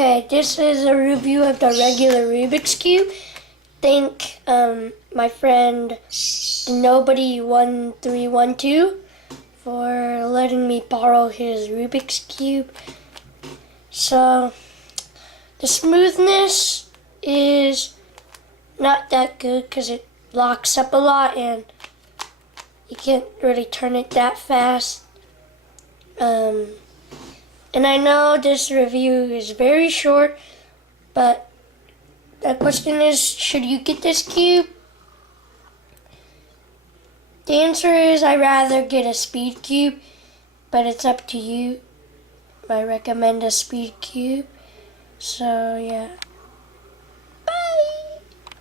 Okay, this is a review of the regular Rubik's Cube. Thank my friend Nobody1312 for letting me borrow his Rubik's Cube. So, the smoothness is not that good because it locks up a lot and you can't really turn it that fast. And I know this review is very short, but the question is, should you get this cube? The answer is I'd rather get a speed cube, but it's up to you. I recommend a speed cube. So yeah.